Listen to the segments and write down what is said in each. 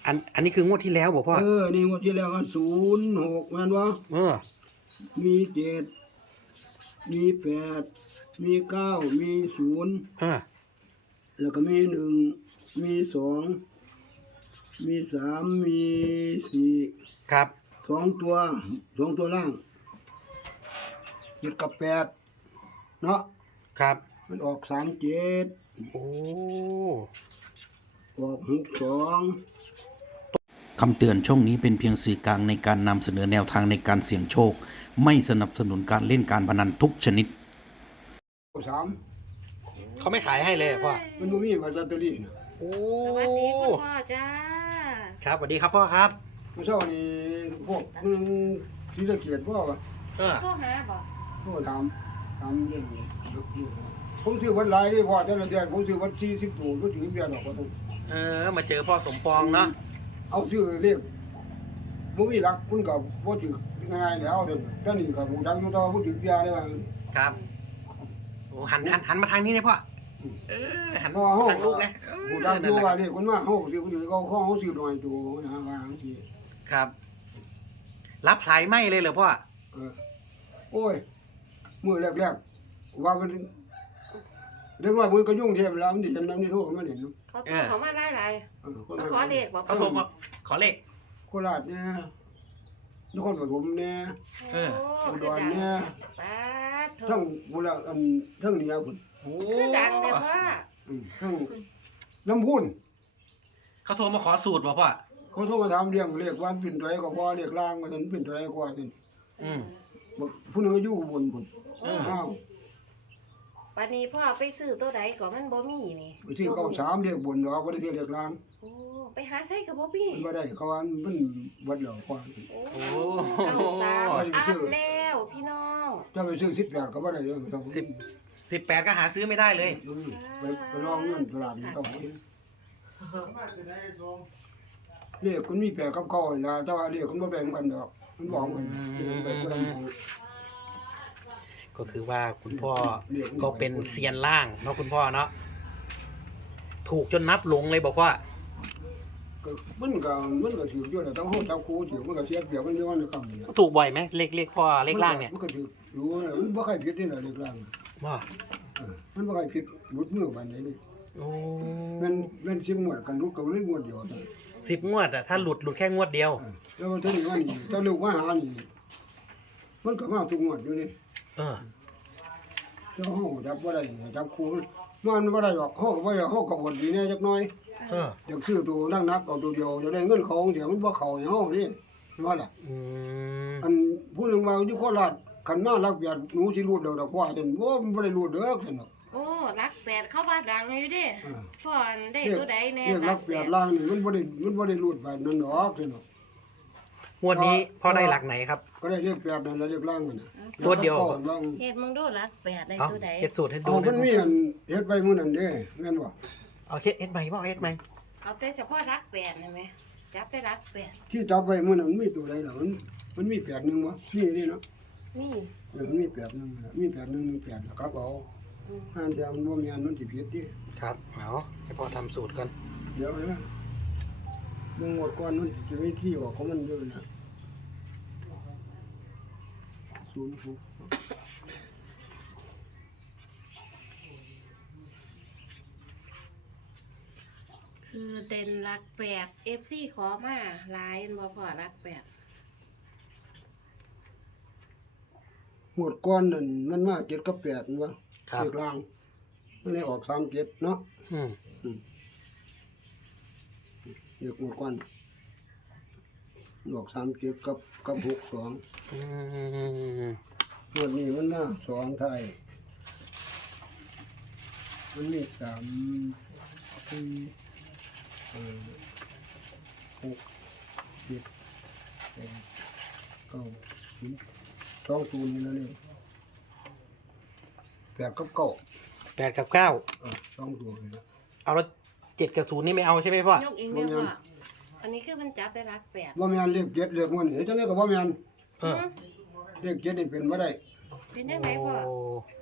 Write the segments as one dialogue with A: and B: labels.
A: อันนี้คืองวดที่แล้วบอกพ่อ
B: นี่งวดที่แล้วกัน06แม่นวะมี7มี8มี9มี0แล้วก็มี1มี2มี3มี4
A: ครับ
B: 2ตัวล่าง7กับ8เนาะ
A: ครับ
B: มันออก37
A: โอ้
B: ออก62
C: คำเตือนช่องนี้เป็นเพียงสื่อกลางในการนำเสนอแนวทางในการเสี่ยงโชคไม่สนับสนุนการเล่นการพนันทุกชนิด
B: 3
A: เขาไม่ขายให้เลยพ่อ
B: มันบ่มีบัตรลอตเตอรี่
A: โอ้
D: สวัสดีคุณพ่อจ้า
A: ครับสวัสดีครับพ่อครับ
B: เมื่อเช้านี้พวกมึงศรีสะเกษพ่อวะ
D: โทรหาบ่
B: โทรถามเรื่องนี้ผมซื้อวันหลายนี่พ่อแต่ละเดือนผมซื้อวัน40ตัวบ่ถึงเดือนดอกว่าต้อง
A: มาเจอพ่อสมปองเนาะ
B: เอาซื้อเลขบ่มีหลักคุณก็บ่ถึกง่ายแล้วเด้อแต่นี่ก็บ่ดังอยู่ต่อบ่ถึกยาได้ว่า
A: ครับโอ้หันมาทางนี้เลยพ่อหันทางลูกนะ
B: บ่ดังอยู่ว่าเลขมันมาเฮาสิบ่ถึกเอาของเฮาซื้อน้อยตัวนะว่าจังซี่
A: ครับรับสายไม่เลยเหรอพ่อ
B: โอ้ยมื้อแรกๆว่ามันเรียกว่ามันก็ยุ่งเทพแล้วมันดิฉันนำนี่โทรมาเล่น
D: เขามาหลายๆขอเลขบ่
A: เขาโทรมาขอเลข
B: โคราชเนี่ยนครปฐมเนี่ยอุดรเนี่ยทั้งบุรีทั้งเหนือพุ่น
D: คือดังเด้อพ่อ
B: ทั้งลำพูน
A: เขาโทรมาขอสูตรบ่พ่อ
B: เขาโทรมาถามเรื่องเลขวันเป็นตัวใดก็พอเลขล่างว่าซั่นเป็นตัวใดกว่าซั่นผู้นึงอยู่บนพุ่นอ้าว
D: วันนี้พ่อไปซื้อตัวใดก็มันบ่มีนี่
B: ไปซื้อ93เลขบนดอกบ่ได้ซื้อเลขล่าง
D: โอ้ไปหาใส่ก็บ่มี
B: บ่ได้เขาว่ามันเบิดแล้วกว่า
D: โอ้93อัพแล้วพี่น้อง
B: ถ้าไปซื้อ18ก็บ่ได้เด้อ
A: 18ก็หาซื้อไม่ได้เลย
B: ไปลองเงินตลาดเขาเลขคุณมี8กับ9ล่ะแต่ว่าเลขคุณบ่แบ่งกันดอกมันบอกมันไปคนละ
A: ก็คือว่าคุณพ่อก็เป็นเซียนล่างเนาะคุณพ่อเนาะถูกจนนับหลงเลยบอกว่า
B: มันก็ถืออยู่แล้วต้องห้องจับคู่ถือมันก็เสียเปรียบมันย้อนคำ
A: ถูกบ่อยไหมเลขพ่อเลขล่างเนี่ย
B: มันก็ถือรู้นะมันไม่ใครผิดนี่แหละเลขล่าง
A: ว่า
B: มันไม่ใครผิดรุดมือวันไหนนี่
A: โอ้
B: มัน10 งวดกันรุดกับเล่นงวดเดียว
A: 10 งวดอ่ะถ้าหลุดแค่งวดเดียว
B: แล้วถ้านี่ว่านี่ถ้าลูกว่าหานี่มันก็มาทุกงวดอยู่นี่เจ้าห้องจับว่าได้จับคู่มันว่าได้หรอกห้องว่าห้องกับวันดีเนี่ยจักน้อยอยากซื้อตัวนั่งนักเอาตัวเดียวจะได้เงินเขาเดี๋ยวมันว่าเขาอย่างห้องนี่ว่าล่ะอันผู้หนึ่งมาอยู่โคราชขันหน้ารักเบียดหนูสิรูดเดียวดอกว่าจนว่ามันไม่ได้รูดเด้อกันหรอก
D: โอ้รัก8เข้าบ้านดังอยู่ดิพ่อได้ตัวใดแน่
B: รัก8ล่างนี่มันไม่ได้รูดแบบนั้นดอกกันหรอก
A: งวดนี้พ่อได้หลักไหนครับ
B: ก็ได้เลข8นั่นแล้วเลขล่างมัน
A: ตัวเดียว
D: เฮ็ดมึงดูรัก8ได้ตัวใด
A: เฮ็ดสูตรให้ดู
B: มันมีอันเฮ็ดไปมื้อนั้นเด้แม่นบ่
A: เอาเฮ็ดใหม่บ่เฮ็ดใหม่
D: เอาแต่เฉพาะรัก8ได้มั้ยจับแต่รัก8
B: ที่จับไว้มื้อนั้นมีตัวใดล่ะมันมี8 1บ่นี่เนาะ
D: มี
B: มันมี8 1มี8 1 1 8ครับเอาห้านเดียวมันบ่แม่นมันสิผิดดิ
A: ครับเอาให้พ่อทำสูตรกัน
B: เดี๋ยวนะมึงหมดก่อนมันจะมีที่ออกของมันเยอะนะ
D: คือเด่นรัก8 FC ขอมาหลายบ่พอรัก8
B: หมดก้อนนั่นมันมา7กับ8นั่นวะเลขล่างมันเลยออก37เนาะเด็กหมดก้อนออก37กับ62วันนี้มันมา2ไทยมันมี3 4 6 7 8 9 10 20นี่แล้วนี่8กับ9
A: 8กับ9
B: 20นี่นะ
A: เอาแล้ว7กับ0นี่ไม่เอาใช่ไหมพ่อย
D: กอีกแล้วพ่ออันนี้คือมันจับได้รัก8
B: บ่แม่นเลข7เลขมันจังได๋ก็บ่แม่นเลข7นี่เป็นบ่ได้
D: เป็นจังได๋พ่อ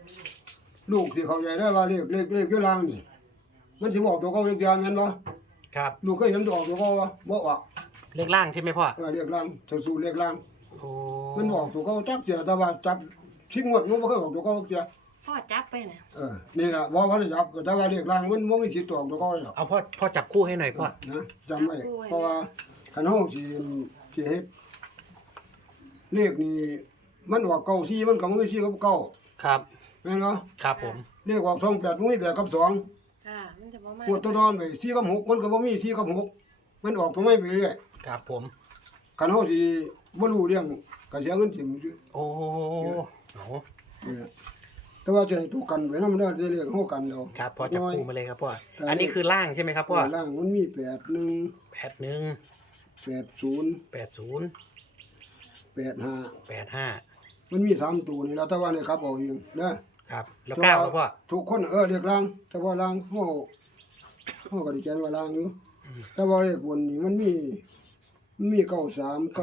B: ลูกสิเข้าใจได้ว่าเลขอยู่ล่างนี่มันสิบอกตัวเก่าเลขเดียวแม่นบ่
A: ครับ
B: ลูกเคยเห็นออกตัวเก่าบ่ออก
A: เลขล่างใช่ไหมพ่อ
B: เรียกล่างสูตรเรียกล่าง
A: โอ้
B: มันออกตัวเก่าจักเสียแต่ว่าจับ10งวดมันบ่เคยออกตัวเก่าเสีย
D: พ่อจับไปน่ะ
B: นี่ล่ะบ่ว่าได้จับแต่ว่าเรียกล่างมันบ่มีสิทธิ์ออกตัวเก่าหรอก
A: เอาพ่อจับคู่ให้หน่อยพ่อ
B: นะจำไว้เพราะว่าคันเฮาสิเฮ็ดเลขนี่มันออกเก่า4มันก็บ่มี4กับเก่า
A: ครับ
B: แม่นบ่
A: ครับผม
B: เลขออก28มันมี8กับ2
D: ค่ะมันจะบ่มา
B: ปวดตัวดอนไป4กับ6มันก็บ่มี4กับ6มันออกตัวไม่ไปเรื่อย
A: ครับผม
B: คันเฮาสิบ่รู้เรื่องก็เสียเงินถิ่มซื่อ
A: โอ้เอา
B: เนี่ยแต่ว่าจะให้ตัวกันไปนำได้จะเรียกเฮากันเอา
A: ครับพ่อจับคู่มาเลยครับพ่ออันนี้คือล่างใช่ไหมครับพ่อ
B: ล่างมันมี81
A: 81
B: 80
A: 80
B: 85
A: 85
B: มันมี3ตัวนี่แล้วแต่ว่าเนี่ยครับเอาเองนะครับ
A: แล้ว9ครับพ่อ
B: ทุกคนเรียกล่างแต่ว่าล่างเฮาก็ได้แจ้งว่าล่างอยู่แต่ว่าเลขบนนี่มันมี93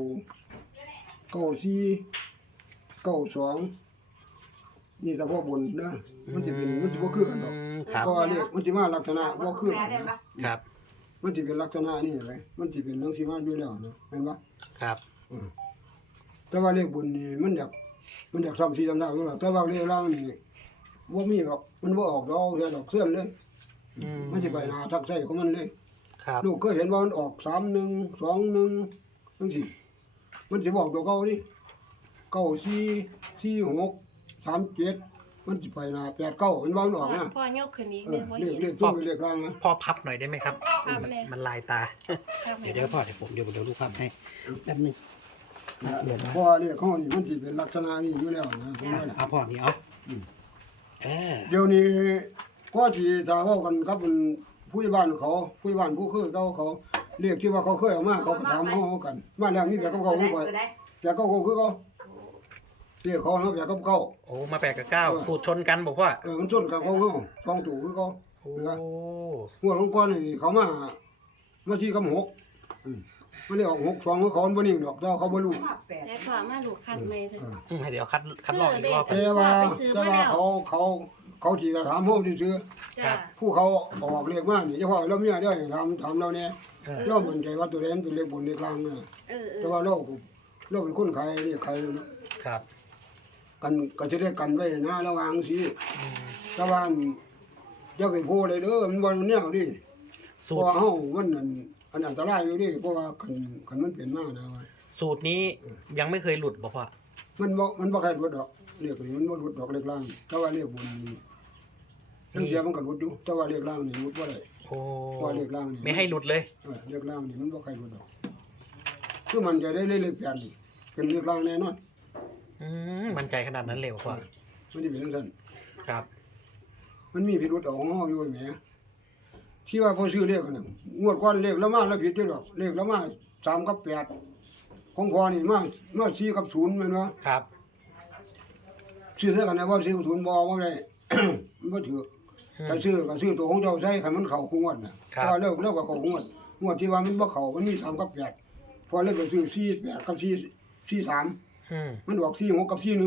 B: 94 92นี่แต่ว่าบนนะมันสิบ่คือกันดอก
A: ครับ
B: เพราะว่าเลขมันสิมาลักษณะบ่คือกันนะ
A: ครับ
B: มันสิเป็นลักษณะนี่เลยมันสิเป็นจังซี่มาอยู่แล้วนะเห็นบ่
A: ครับ
B: แต่ว่าเลขบนนี่มันอยากซ้ำ4ซ้ำดาวอยู่แล้วแต่ว่าเลขล่างนี่บ่มีหรอกมันบ่ออกดอกเดียวดอกเสื่อมเลย มันสิไปหน้าทักใส่ของมันเลย
A: ครับ
B: ลูกก็เห็นว่ามันออก31 21จังซี่มันสิบอกตัวเก่านี่94 46 37มันสิไปหน้า89มันว่ามันออกนะ
D: พ่อยกขึ้นอีกเนี่ยพ่อ
B: เลข
D: เห็น
B: เลขตัวเป็นเลขล่างนะ
A: พ่อพับหน่อยได้ไหมครับ
D: พับเลย
A: มันลายตา
D: ครับ
A: เดี๋ยวพ่อเดี๋ยวลูกพับให้แป๊บนึงเดี๋ยวนะ
B: เพราะว่าเลขของนี่มันสิเป็นลักษณะนี้อยู่แล้วนะผมว่าล่ะ
A: เอาพ่อนี่เอา
B: เดี๋ยวนี้ก็สิถ้าเว้ากันกับผู้ใหญ่บ้านเขาผู้ใหญ่บ้านผู้เคยเขาเรียกที่ว่าเขาเคยเอามาเขาก็ถามเฮากันมาแล้วมีแบบกับเขาบ่ค่อยแบบกับเขาคือเขาเรียกเขาเนาะแบบกับเขา
A: โอ้มา8กับ9สูตรชนกันบอกพ่อ
B: มันชนกับเขาเฮาทองตู่คือเขา
A: โอ้
B: หัวของก้อนนี่เขามาที่กับ6มันได้ออก6 2เขาบ่นิ่งดอกแต่เขาบ่รู้
D: แต่พ่อมาลูกคันใหม่เถอะ
A: เดี๋ยวคัดลอกอีกรอบ
B: แต่ว่าเขาที่จะถามเฮาซื่อ
D: จ้า
B: ผู้เขาออกเลขมานี่เฉพาะเราเมียได้ถามเราเนี่ยเรามั่นใจว่าตัวเรนเป็นเลขบนเลขล่างนะแต่ว่าเราเป็นคนขายเลขขายเนาะ
A: ครับ
B: กันก็จะได้กันไว้นะระวังสิแต่ว่าจะไปโพเลยเด้อมันบ่แนวนี่
A: สู
B: เพ
A: ต
B: ราะ
A: ร
B: ว่าเฮามันอันตรายอยู่ดิเพราะว่าคันมันเป็นมานะว่า
A: สูตรนี้ยังไม่เคยหลุดบอกพ่อ
B: มันบ่ใครรู้ดอกเลขนี่มันบ่รู้ดอกเลขล่างแต่ว่าเลขบนนี่ทั้งเสียมันก็รู้อยู่แต่ว่าเลขล่างนี่รู้บ่ได้
A: โอ้
B: เพราะเลขล่างนี่
A: ไม่ให้หลุดเลย
B: เรียกล่างนี่มันบ่ใครรู้ดอกคือมันจะได้เลขแปดนี่เป็นเรียกล่างแน่นอน
A: มั่นใจขนาดนั้นเลยบอกพ่อ
B: มันสิเป็นจังซั่น
A: ครับ
B: มันมีพิรุธของเฮาอยู่แหมที่ว่าพอซื้อเลขกันน่ะงวดก่อนเลขแล้วมาแล้วผิดอยู่ดอกเลขแล้วมา3กับ8ของพ่อนี่มา4กับ0แม่นบ่
A: ครับ
B: ซื้อเท่ากันนะว่า4กับ0บ่ได้ มันบ่ถูกถ้าซื้อก็ซื้อตัวของเจ้าใช้คันมันเข้าคู่งวดน่ะเพราะแล้วก็เข้าคู่งวดที่ว่ามันบ่เข้ามันมี3กับ8พอเลยไปซื้อ4 8กับ4 3มันออก4 6กับ4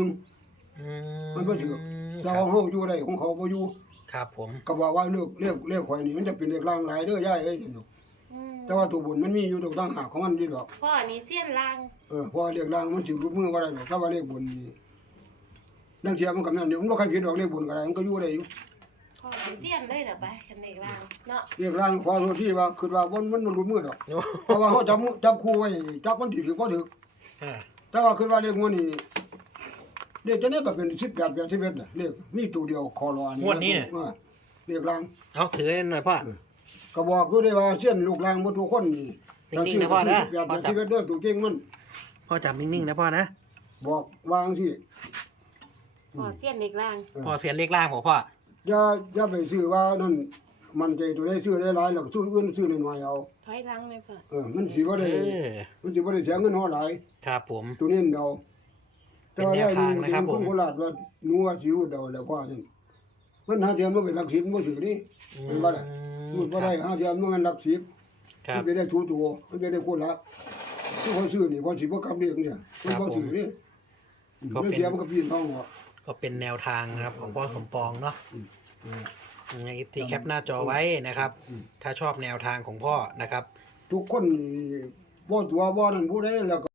B: 1มันบ่ถูกแต่ของเฮาอยู่ได้ของเขาบ่อยู่
A: ครับผม
B: ก็บอกว่าเลขข่อยนี่มันจะเป็นเลขล่างหลายเด้อยายเอ้ยจังแต่ว่าตัวบนมันมีอยู่ตรงต่างหากของมันอยู่ดอก
D: พ่อนี่เสี้ยนล่าง
B: เพราะเลขล่างมันสิรูปมือบ่ได้ดอกถ้าว่าเลขบนนี่นั่นเทียมันก็แม่นอยู่มันบ่ใครผิดดอกเลขบนก็ได้มันก็อยู่ได้อยู่
D: พ่อนี่เสี้ยนเลยเด้อไปคันเด็กล่างเนาะ
B: เลขล่างขอโทษที่ว่าคิดว่ามันรูปมือดอกเพราะว่าเฮาจับคู่ไว้จับมันถือบ่ถือแต่ว่าคิดว่าเลขมันนี่เลขตัวนี้ก็เป็น18 81น่ะเลขมีตัวเดียวคอรอนี่เลขล่าง
A: เอาถือให้หน่อยพ่อ
B: ก็บอกอยู่ได้ว่าเส้นลูกล่างบ่ทุกคนนี่
A: นิ่งๆนะพ่อนะ
B: 18 81เด้อตัวเก่งมัน
A: พ่อจับนิ่งๆนะพ่อนะ
B: บอกวางสิ
D: พ่อเสี้ยนเด็กล่าง
A: พ่อเสียนเลขล่างบอกพ่อ
B: อย่าไปซื้อว่านั่นมันใจตัวได้ซื้อได้หลายแล้วซื้ออื่นซื้อน้อยๆเอา
D: ถอยหลังเลยพ่อ
B: มันสิบ่ได้มันสิบ่ได้เสียเงินเฮาหลาย
A: ครับผม
B: ตัวนี้เดา
A: เป็นแนวทางนะครับผม
B: โคราชว่าหนูว่าสิรู้เดาแล้วพ่อนี่มันหาเทียมบ่เป็นหลักสิบบ่ถือนี่มันบ่ได้ซื้อบ่ได้หาเทียมมันหลักสิบ
A: ครั
B: มั
A: บ
B: นไปได้ถูตัวมันไปได้คนละทุกคนซื้อนี่บ่สิบ่กลับเรียกเนี่ยมันบ่ถือนี่มันเสียมันก็ปีนท้องบ่
A: ก็เป็นแนวทางนะครับของพ่อสมปองเนาะยังไงที่แคปหน้าจอไว้นะครับ ถ้าชอบแนวทางของพ่อนะครับ
B: ทุกคนนี่บ่ตัวบ่นั่นผู้ใดแล้วก็